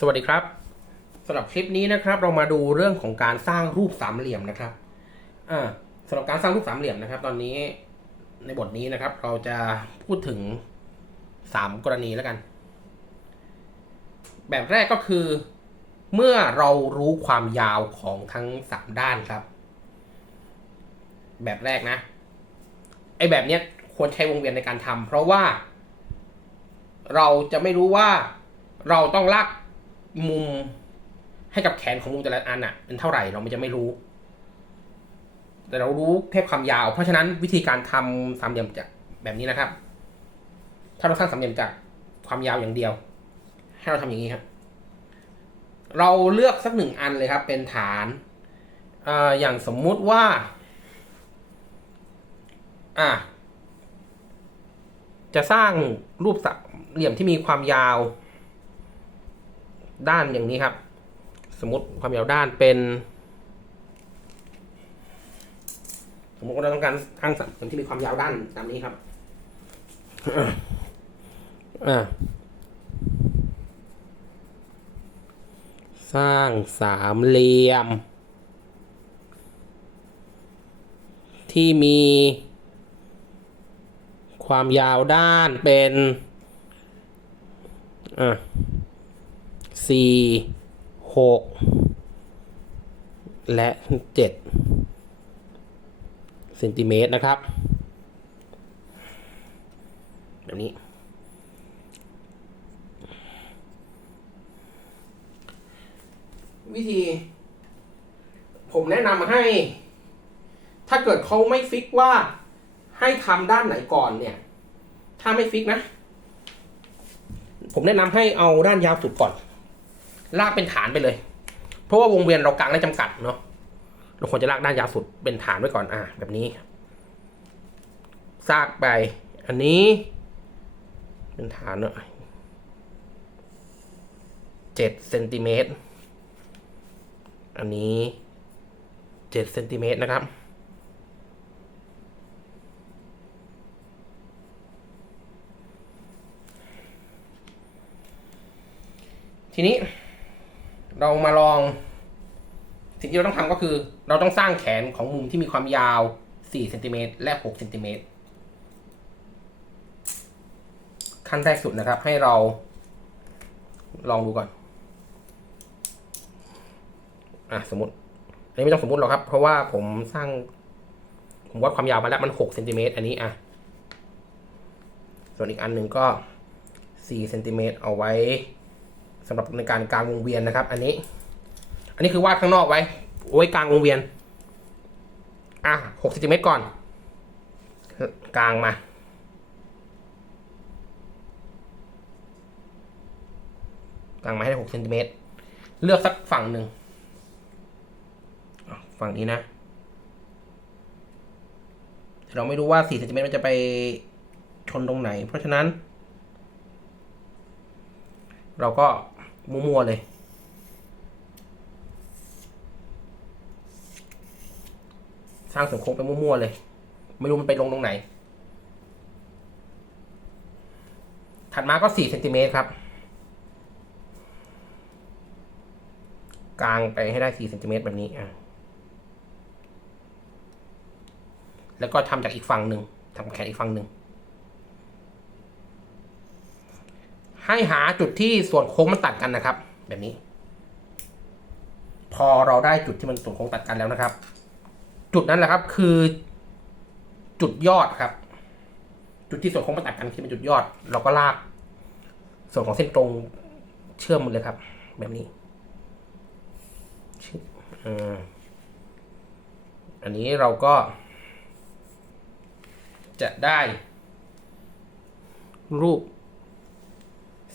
สวัสดีครับสำหรับคลิปนี้นะครับเรามาดูเรื่องของการสร้างรูปสามเหลี่ยมนะครับอ่าสำหรับการสร้างรูปสามเหลี่ยมนะครับ ตอนนี้ในบทนี้นะครับ เราจะพูดถึงสามกรณีแล้วกัน แบบแรกก็คือ เมื่อเรารู้ความยาวของทั้งสามด้านครับ แบบแรกนะไอแบบเนี้ยควรใช้วงเวียนในการทำเพราะว่า เราจะไม่รู้ว่าเราต้องลาก มุมให้กับแขนของมุมแต่ละอันอะเป็นเท่าไหร่เราไม่จะไม่รู้ แต่เรารู้แค่ความยาว เพราะฉะนั้นวิธีการทำสามเหลี่ยมจากแบบนี้นะครับ ถ้าเราสร้างสามเหลี่ยมจากความยาวอย่างเดียว ให้เราทำอย่างนี้ครับ เราเลือกสักหนึ่งอันเลยครับ เป็นฐานออย่างสมมุติว่า อะจะสร้างรูปสามเหลี่ยมที่มีความยาว ด้านอย่างนี้ครับ สมมติความยาวด้านเป็นสมมติว่าเราต้องการสร้างสามที่มีความยาวด้านตามนี้ครับสร้างสามเหลี่ยม ที่มี ความยาวด้านเป็น อะ สี่หกและเจ็ดเซนติเมตรนะครับ แบบนี้ วิธี ผมแนะนำให้ ถ้าเกิดเขาไม่ฟิกว่าให้ทำด้านไหนก่อนเนี่ย ถ้าไม่ฟิกนะ ผมแนะนำให้เอาด้านยาวสุดก่อน ลากเป็นฐานไปเลย เพราะว่าวงเวียนเรากางได้จำกัดเนาะเราควรจะลากด้านยาวสุดเป็นฐานไว้ก่อนอ่าแบบนี้ซากไป อันนี้ เป็นฐานเนาะเจ็ดเซนติเมตรอันนี้เจ็ดเซนติเมตรนะครับทีนี้ เรามาลอง สิ่งที่เราต้องทำก็คือ เราต้องสร้างแขนของมุมที่มีความยาว 4 เซนติเมตรและ 6 เซนติเมตร ขั้นแรกสุดนะครับ ให้เรา ลองดูก่อน อะสมมติ อันนี้ไม่ต้องสมมติหรอกครับ เพราะว่าผมสร้าง ผมวัดความยาวมาแล้วมัน 6 เซนติเมตรอันนี้อะ ส่วนอีกอันหนึ่งก็ 4 เซนติเมตรเอาไว้ สำหรับในการกลางวงเวียนนะครับ อันนี้ อันนี้คือวาดข้างนอกไว้ไว้กลางวงเวียน อะหกเซนติเมตรก่อน กลางมา กลางมาให้หกเซนติเมตรเลือกสักฝั่งหนึ่งฝั่งนี้นะเราไม่รู้ว่าสี่เซนติเมตรมันจะไปชนตรงไหน เพราะฉะนั้น เราก็ มั่วๆเลย สร้างส่วนโค้งไปมั่วๆเลย ไม่รู้มันไปลงตรงไหน ถัดมาก็4เซนติเมตรครับ กลางไปให้ได้4เซนติเมตรแบบนี้อะแล้วก็ทำจากอีกฝั่งหนึ่งทำแขนอีกฝั่งหนึ่ง ให้หาจุดที่ส่วนโค้งมันตัดกันนะครับ แบบนี้ พอเราได้จุดที่มันส่วนโค้งตัดกันแล้วนะครับ จุดนั้นแหละครับคือจุดยอดครับ จุดที่ส่วนโค้งมันตัดกันคือเป็นจุดยอด เราก็ลาก ส่วนของเส้นตรงเชื่อมมันเลยครับ แบบนี้อันนี้เราก็ จะได้รูป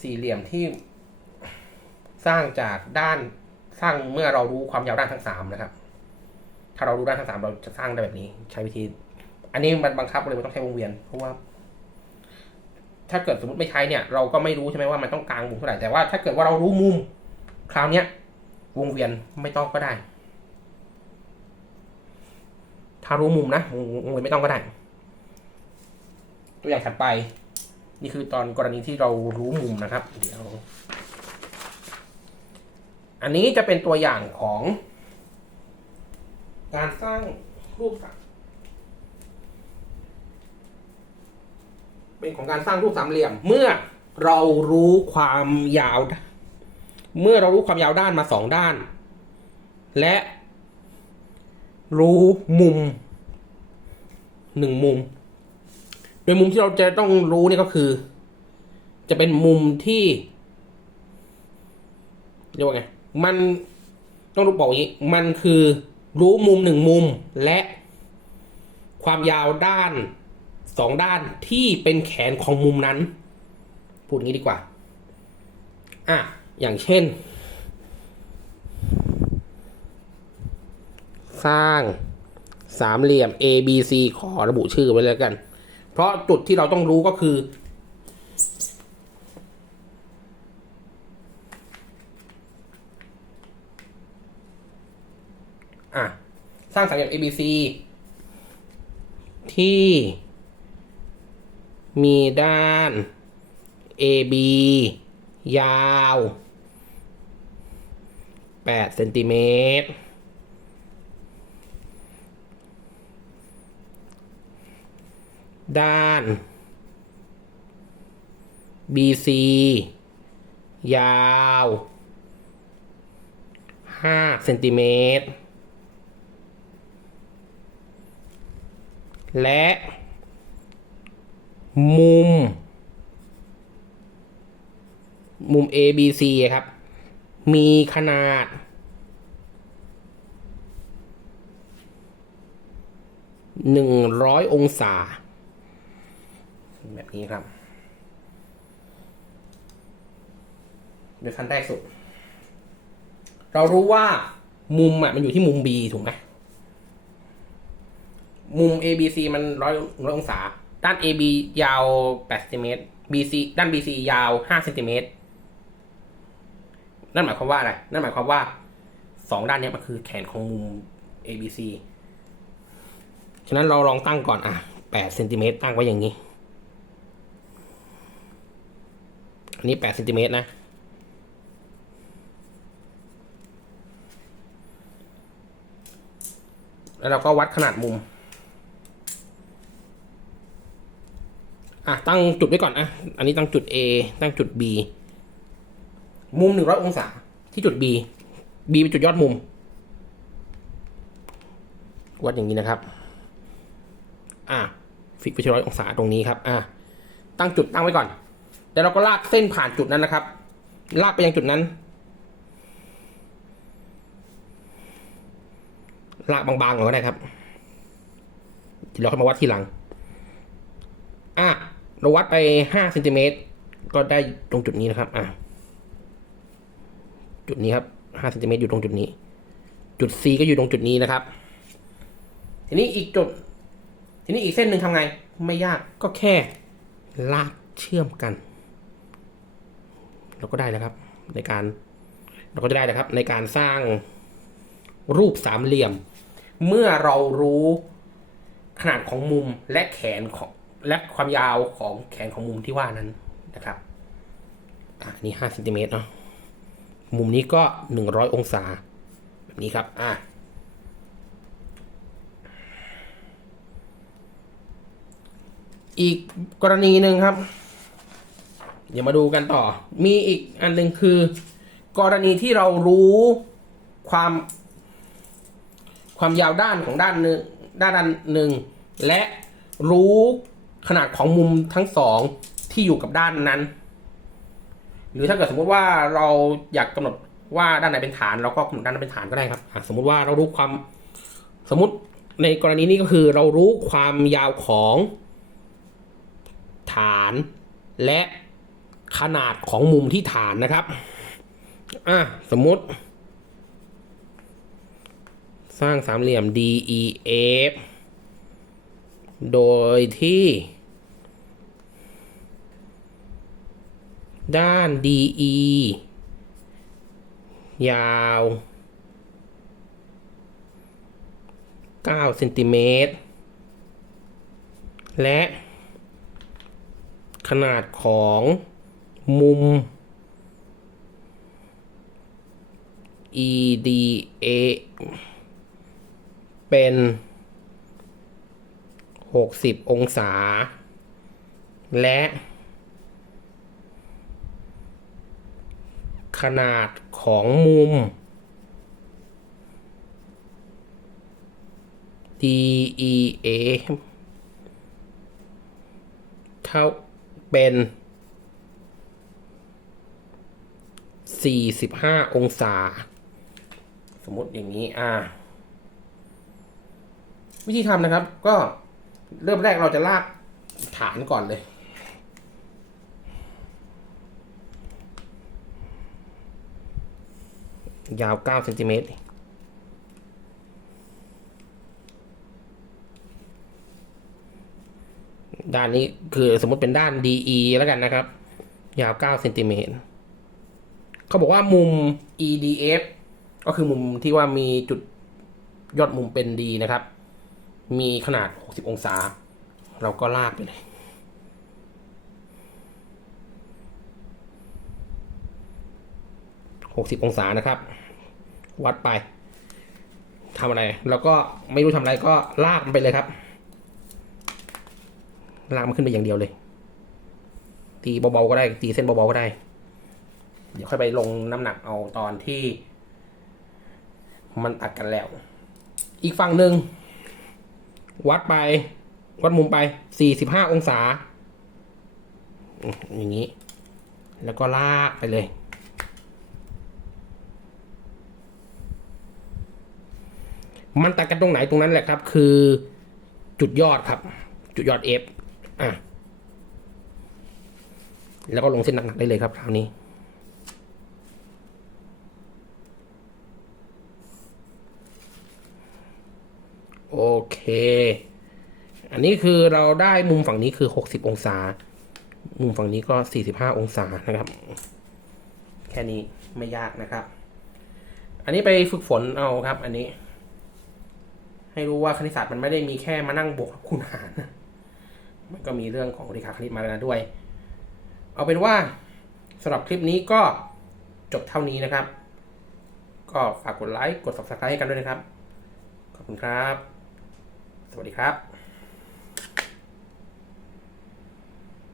สี่เหลี่ยมที่สร้างจากด้านสร้างเมื่อเรารู้ความยาวด้านทั้งสามนะครับ ถ้าเรารู้ด้านทั้งสามเราจะสร้างได้แบบนี้ ใช้วิธี อันนี้มันบังคับเลยมันต้องใช้วงเวียน เพราะว่า ถ้าเกิดสมมติไม่ใช้เนี่ย เราก็ไม่รู้ใช่ไหมว่ามันต้องกลางมุมเท่าไหร่แต่ว่าถ้าเกิดว่าเรารู้มุม คราวเนี้ยวงเวียนไม่ต้องก็ได้ ถ้ารู้มุมนะวงเวียนไม่ต้องก็ได้ ตัวอย่างถัดไป นี่คือตอนกรณีที่เรารู้มุมนะครับ เดี๋ยว อันนี้จะเป็นตัวอย่างของ การสร้างรูปสามเป็นของการสร้างรูปสามเหลี่ยม เมื่อเรารู้ความยาว เมื่อเรารู้ความยาวด้านมาสองด้าน และรู้มุมหนึ่งมุม ยมุมที่เราจะต้องรู้นี่ก็คือ จะเป็นมุมที่เรียกว่าไง มันต้องรู้บอกอย่างนี้ มันคือรู้มุมหนึ่งมุมและความยาวด้านสองด้านที่เป็นแขนของมุมนั้น พูดงี้ดีกว่า อะ อย่างเช่น สร้างสามเหลี่ยม A B C ขอระบุชื่อไว้แล้วกัน เพราะจุดที่เราต้องรู้ก็คือ อะ สร้างสามเหลี่ยม ABC ที่มีด้าน AB ยาว8เซนติเมตร ด้าน BC ยาว5เซนติเมตร และ มุม มุม A B C ครับ มีขนาดหนึ่งร้อยองศา แบบนี้ครับโดยขั้นแรกสุด เรารู้ว่ามุมอะมันอยู่ที่มุม B ถูกไหมมุม ABC มันร้อยร้อยองศา ด้าน AB ยาว8เซนติเมตร BC ด้าน BC ยาว5เซนติเมตร นั่นหมายความว่าอะไร นั่นหมายความว่าสองด้านนี้มันคือแขนของมุม ABC ฉะนั้นเราลองตั้งก่อนอะ8เซนติเมตรตั้งไว้อย่างนี้ อันนี้8เซนติเมตรนะ แล้วเราก็วัดขนาดมุม อะ ตั้งจุดไว้ก่อนอะอันนี้ตั้งจุด A ตั้งจุด B มุมหนึ่งร้อยองศาที่จุด B B เป็นจุดยอดมุม วัดอย่างนี้นะครับ อะฟิกไปที่ร้อยองศาตรงนี้ครับ อะตั้งจุดตั้งไว้ก่อน เดี๋ยวเราก็ลากเส้นผ่านจุดนั้นนะครับ ลากไปยังจุดนั้น ลากบางๆก่อนก็ได้ครับเดี๋ยวเราค่อยมาวัดทีหลัง อะ เราวัดไปห้าเซนติเมตร ก็ได้ตรงจุดนี้นะครับ อะ จุดนี้ครับห้าเซนติเมตรอยู่ตรงจุดนี้ จุด C ก็อยู่ตรงจุดนี้นะครับ ทีนี้อีกจุด ทีนี้อีกเส้นหนึ่งทำไง ไม่ยาก ก็แค่ลากเชื่อมกัน เราก็ได้นะครับ ในการเราก็จะได้นะครับ ในการสร้างรูปสามเหลี่ยม เมื่อเรารู้ขนาดของมุมและแขนของและความยาวของแขนของมุมที่ว่านั้นนะครับอะนี่ห้าเซนติเมตรเนาะมุมนี้ก็หนึ่งร้อยองศาแบบนี้ครับอะอีกกรณีหนึ่งครับ เดี๋ยวมาดูกันต่อ มีอีกอันหนึ่งคือ กรณีที่เรารู้ความความยาวด้านของด้านหนึ่งด้านด้านหนึ่งและรู้ขนาดของมุมทั้งสองที่อยู่กับด้านนั้น หรือถ้าเกิดสมมติว่าเราอยากกำหนดว่าด้านไหนเป็นฐานเราก็กำหนดด้านนั้นเป็นฐานก็ได้ครับสมมุติว่าเรารู้ความ สมมติในกรณีนี้ก็คือเรารู้ความยาวของฐานและ ขนาดของมุมที่ฐานนะครับ อะ สมมติ สร้างสามเหลี่ยม DEF โดยที่ ด้าน DE ยาว9เซนติเมตร และขนาดของ มุม EDA เป็นหกสิบองศา และ ขนาดของมุม DEA เท่าเป็น 45 องศา สมมติอย่างนี้อ่า วิธีทำนะครับ ก็เริ่มแรกเราจะลากฐานก่อนเลยยาว9เซนติเมตรด้านนี้คือสมมติเป็นด้าน DE แล้วกันนะครับ ยาว9เซนติเมตร เขาบอกว่ามุม EDF ก็คือมุมที่ว่ามีจุดยอดมุมเป็นดีนะครับ มีขนาด 60 องศา เราก็ลากไปเลย 60 องศานะครับ วัดไปทำอะไร แล้วก็ไม่รู้ทำอะไรก็ลากมันไปเลยครับ ลากมันขึ้นไปอย่างเดียวเลย ตีเบาๆก็ได้ ตีเส้นเบาๆก็ได้ ดี๋ยวค่อยไปลงน้ำหนักเอาตอนที่ มันตัดกันแล้ว อีกฝั่งหนึ่ง วัดไป วัดมุมไป45องศาอืมอย่างนี้ แล้วก็ลากไปเลยมันตัดกันตรงไหนตรงนั้นแหละครับ คือจุดยอดครับ จุดยอด F อะแล้วก็ลงเส้นหนักๆได้เลยครับคราวนี้ โอเค อันนี้คือเราได้มุมฝั่งนี้คือ 60 องศา มุมฝั่งนี้ก็ 45 องศานะครับ แค่นี้ไม่ยากนะครับ อันนี้ไปฝึกฝนเอาครับ อันนี้ ให้รู้ว่าคณิตศาสตร์มันไม่ได้มีแค่มานั่งบวกคูณหาร มันก็มีเรื่องของเรขาคณิตมาแล้วด้วย เอาเป็นว่าสำหรับคลิปนี้ก็จบเท่านี้นะครับ ก็ฝากกดไลค์ กด subscribe ให้กันด้วยนะครับ ขอบคุณครับ สวัสดีครับ